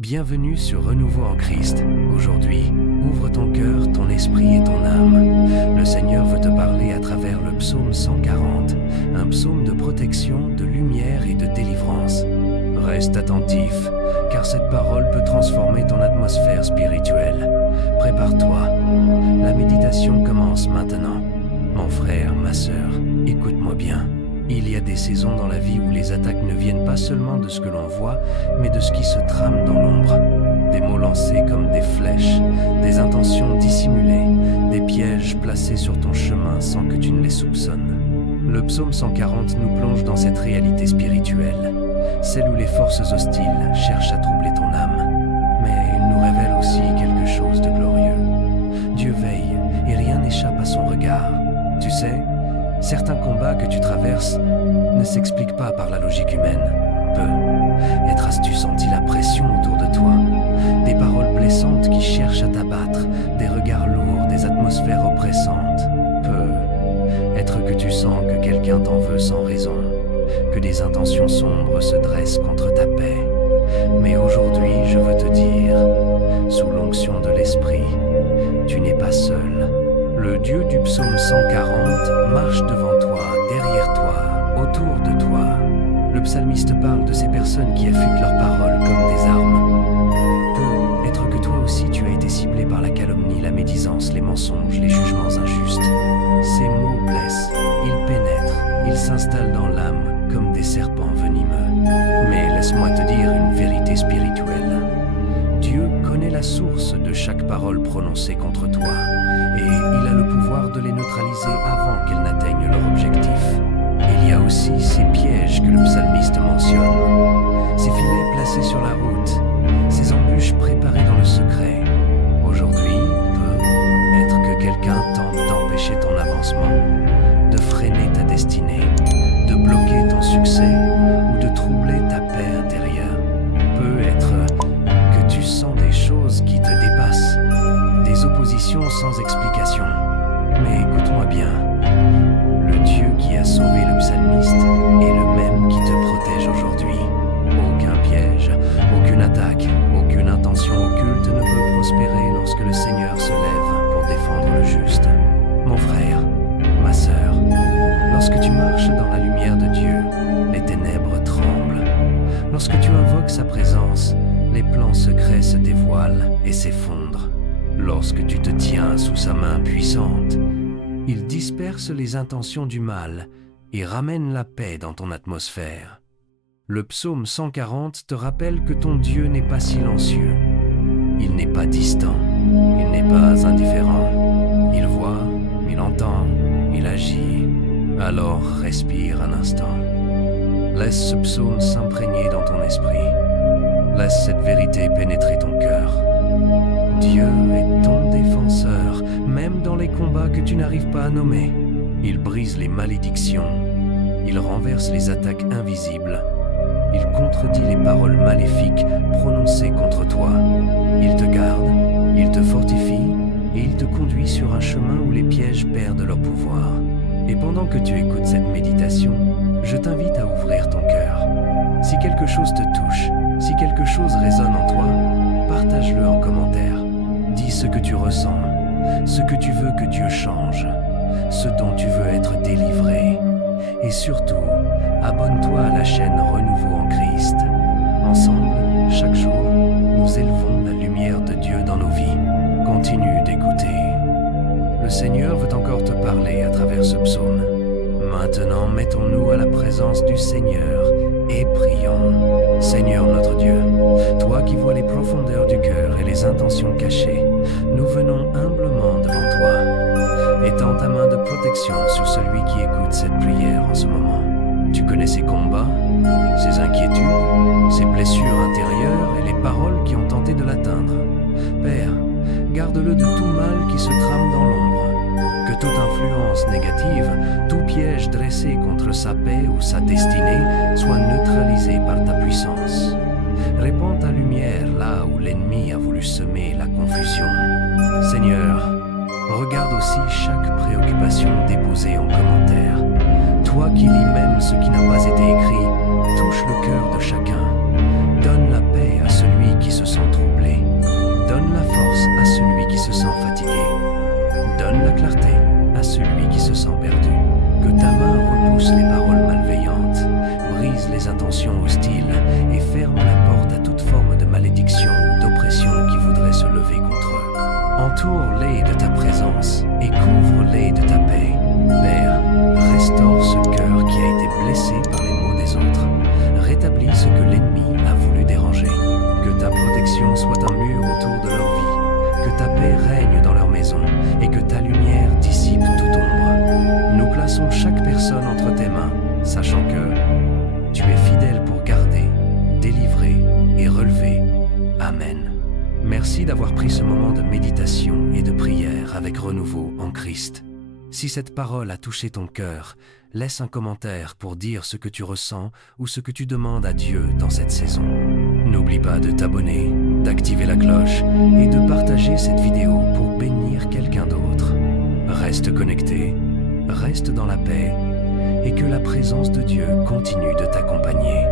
Bienvenue sur Renouveau en Christ. Aujourd'hui, ouvre ton cœur, ton esprit et ton âme. Le Seigneur veut te parler à travers le psaume 140, un psaume de protection, de lumière et de délivrance. Reste attentif, car cette parole peut transformer ton atmosphère spirituelle. Prépare-toi, la méditation commence maintenant. Mon frère, ma sœur, écoute-moi bien. Il y a des saisons dans la vie où les attaques ne viennent pas seulement de ce que l'on voit, mais de ce qui se trame dans l'ombre. Des mots lancés comme des flèches, des intentions dissimulées, des pièges placés sur ton chemin sans que tu ne les soupçonnes. Le psaume 140 nous plonge dans cette réalité spirituelle, celle où les forces hostiles cherchent à troubler ton âme. Mais il nous révèle aussi quelque chose de glorieux. Dieu veille et rien n'échappe à son regard. Tu sais, certains combats que tu traverses ne s'expliquent pas par la logique humaine. Peut-être as-tu senti la pression autour de toi, des paroles blessantes qui cherchent à t'abattre, des regards lourds, des atmosphères oppressantes. Peut-être que tu sens que quelqu'un t'en veut sans raison, que des intentions sombres se dressent contre ta paix. Mais aujourd'hui, je veux te dire, sous l'onction de l'Esprit, tu n'es pas seul. Le Dieu du psaume 140 marche devant toi, derrière toi, autour de toi. Le psalmiste parle de ces personnes qui affûtent leurs paroles comme des armes. Peut-être que toi aussi tu as été ciblé par la calomnie, la médisance, les mensonges, les jugements injustes. Ces mots blessent, ils pénètrent, ils s'installent dans l'âme comme des serpents venimeux. Mais laisse-moi te dire une vérité spirituelle. Dieu connaît la source de chaque parole prononcée contre toi, et il a le pouvoir de les neutraliser avant qu'elles n'atteignent leur objectif. Il y a aussi ces pièges que le psalmiste mentionne, ces filets placés sur la route, ces embûches préparées dans le secret. Aujourd'hui, peut-être que quelqu'un tente d'empêcher ton avancement, de freiner ta destinée, de bloquer ton succès ou de troubler ta paix intérieure. Peut-être que tu sens des choses qui te dépassent, des oppositions sans explication. Mais écoute-moi bien, le Dieu qui a sauvé le psalmiste est le même qui te protège aujourd'hui. Aucun piège, aucune attaque, aucune intention occulte ne peut prospérer lorsque le Seigneur se lève pour défendre le juste. Mon frère, ma sœur, lorsque tu marches dans la lumière de Dieu, les ténèbres tremblent. Lorsque tu invoques sa présence, les plans secrets se dévoilent et s'effondrent. Lorsque tu te tiens sous sa main puissante, il disperse les intentions du mal et ramène la paix dans ton atmosphère. Le psaume 140 te rappelle que ton Dieu n'est pas silencieux. Il n'est pas distant. Il n'est pas indifférent. Il voit, il entend, il agit. Alors respire un instant. Laisse ce psaume s'imprégner dans ton esprit. Laisse cette vérité pénétrer ton cœur. Dieu est ton défenseur, même dans les combats que tu n'arrives pas à nommer. Il brise les malédictions, il renverse les attaques invisibles, il contredit les paroles maléfiques prononcées contre toi. Il te garde, il te fortifie et il te conduit sur un chemin où les pièges perdent leur pouvoir. Et pendant que tu écoutes cette méditation, je t'invite à ouvrir ton cœur. Si quelque chose te touche, si quelque chose résonne en toi, partage-le en commentaire. Dis ce que tu ressens, ce que tu veux que Dieu change, ce dont tu veux être délivré. Et surtout, abonne-toi à la chaîne Renouveau en Christ. Ensemble, chaque jour, nous élevons la lumière de Dieu dans nos vies. Continue d'écouter. Le Seigneur veut encore te parler à travers ce psaume. Maintenant, mettons-nous à la présence du Seigneur et prions. Seigneur notre Dieu, toi qui vois les profondeurs du cœur et les intentions cachées, nous venons humblement devant toi. Étends ta main de protection sur celui qui écoute cette prière en ce moment. Tu connais ses combats, ses inquiétudes, ses blessures intérieures et les paroles qui ont tenté de l'atteindre. Père, garde-le de tout mal qui se trame dans l'ombre. Que toute influence négative, tout piège dressé contre sa paix ou sa destinée soit neutralisé par ta puissance. Répands ta lumière là où l'ennemi a voulu semer la confusion. Seigneur, regarde aussi chaque préoccupation déposée en commentaire. Toi qui lis même ce qui n'a pas été écrit, touche le cœur de chacun. Donne la paix à celui qui se sent Merci d'avoir pris ce moment de méditation et de prière avec renouveau en Christ. Si cette parole a touché ton cœur, laisse un commentaire pour dire ce que tu ressens ou ce que tu demandes à Dieu dans cette saison. N'oublie pas de t'abonner, d'activer la cloche et de partager cette vidéo pour bénir quelqu'un d'autre. Reste connecté, reste dans la paix et que la présence de Dieu continue de t'accompagner.